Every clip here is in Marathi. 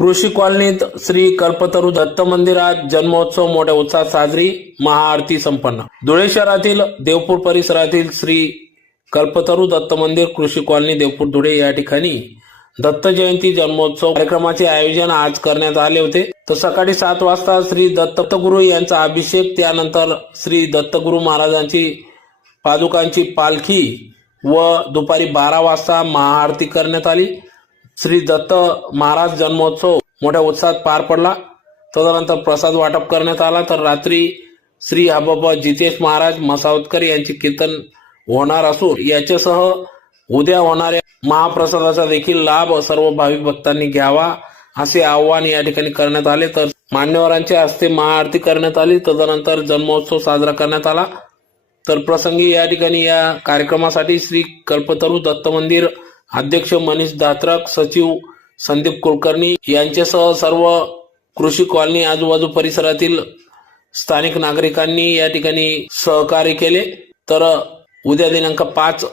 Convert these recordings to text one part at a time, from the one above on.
कृषी कॉलनीत श्री कल्पतरू दत्त मंदिरात जन्मोत्सव मोठ्या उत्साहात साजरी, महाआरती संपन्न। धुळे शहरातील देवपूर परिसरातील श्री कल्पतरू दत्त मंदिर कृषी कॉलनी देवपूर धुळे या ठिकाणी दत्त जयंती जन्मोत्सव कार्यक्रमाचे आयोजन आज करण्यात आले होते। तर सकाळी 7 वाजता श्री दत्तगुरू यांचा अभिषेक, त्यानंतर श्री दत्तगुरू महाराजांची पादुकांची पालखी व दुपारी 12 वाजता महाआरती करण्यात आली। श्री दत्त महाराज जन्मोत्सव मोठ्या उत्साहात पार पडला। तदनंतर प्रसाद वाटप करण्यात आला। तर रात्री श्री हबबा जितेश महाराज मसावतकर यांचे कीर्तन होणार असून याच्यासह उद्या होणाऱ्या महाप्रसादाचा देखील लाभ सर्व भाविक भक्तांनी घ्यावा असे आवाहन या ठिकाणी करण्यात आले। तर मान्यवरांच्या हस्ते महाआरती करण्यात आली। तदनंतर जन्मोत्सव साजरा करण्यात आला। तर प्रसंगी या ठिकाणी या कार्यक्रमासाठी श्री कल्पतरू दत्त मंदिर अध्यक्ष मनीष दात्रक, सचिव संदीप कुलकर्णी यांच्यासह सर्व कृषी कॉलनी आजूबाजू परिसरातील स्थानिक नागरिकांनी या ठिकाणी सहकार्य केले। तर उद्या दिनांक 5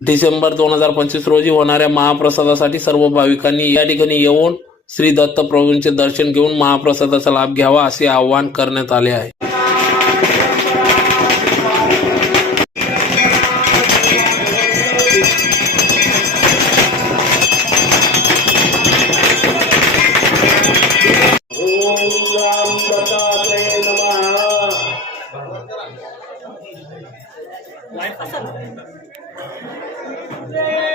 डिसेंबर 2025 रोजी होणाऱ्या महाप्रसादासाठी सर्व भाविकांनी या ठिकाणी येऊन श्री दत्त प्रभूंचे दर्शन घेऊन महाप्रसादाचा लाभ घ्यावा असे आवाहन करण्यात आले आहे। जय